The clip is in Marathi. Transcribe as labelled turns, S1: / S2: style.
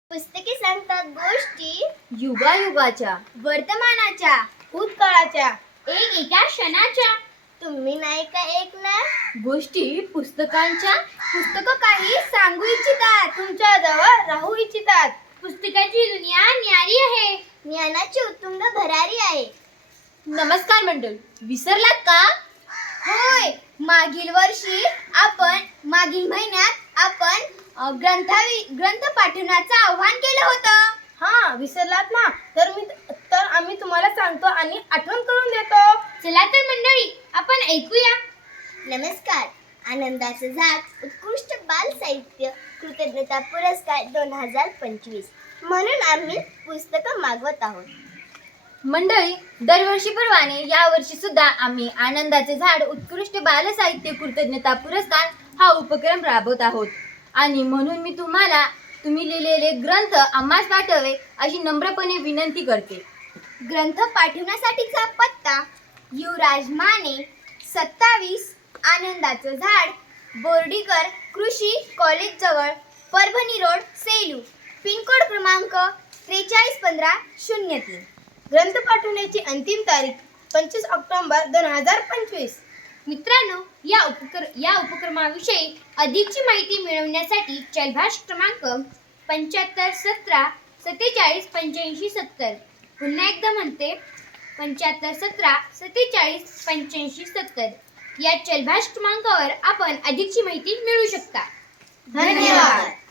S1: पुस्तके सांगतात गोष्टी
S2: युगायुगाच्या,
S1: वर्तमानाच्या,
S3: भूतकाळाच्या,
S1: एका क्षणाच्या. तुम्ही नाही का ऐकणार?
S2: गोष्टी पुस्तकांच्या.
S3: पुस्तकं काही सांगू इच्छितात, तुमच्या जवळ राहू इच्छितात.
S1: पुस्तकाची दुनिया न्यारी आहे, ज्ञानाची उत्तुंग भरारी आहे.
S2: नमस्कार मंडळी, विसरलात का?
S3: होय, मागील महिन्यात आपण ग्रंथ पाठवण्याचं आव्हान केलं होतं.
S2: हा, विसरलात ना? तर आम्ही तुम्हाला सांगतो आणि आठवण करून देतो.
S1: चला तर मंडळी, आपण ऐकूया. नमस्कार. आनंदाचं झाड उत्कृष्ट बाल साहित्य कृतज्ञता पुरस्कार 2025 म्हणून आम्ही पुस्तकं मागवत आहोत.
S2: मंडळी, दरवर्षीप्रमाणे यावर्षी सुद्धा आम्ही आनंदाचे झाड उत्कृष्ट बालसाहित्य कृतज्ञता पुरस्कार हा उपक्रम राबवत आहोत. आणि म्हणून मी तुम्ही लिहिलेले ग्रंथ आम्हास पाठवावे अशी नम्रपणे विनंती करते.
S3: ग्रंथ पाठवण्यासाठीचा पत्ता युवराज माने 27 आनंदाचं झाड, बोर्डीकर कृषी कॉलेज जवळ, परभणी रोड, सेलू. पिनकोड क्रमांक 431503.
S2: ग्रंथ पाठवण्याची अंतिम तारीख 25 ऑक्टोबर 2025.
S1: मित्रांनो, या उपक्रमाविषयी अधिकची माहिती मिळवण्यासाठी चलभाष क्रमांक 75 17 47 85 70. पुन्हा एकदा म्हणते, 75 17 47 85 70 या चलभाष क्रमांकावर आपण अधिकची माहिती मिळवू शकता.
S2: धन्यवाद.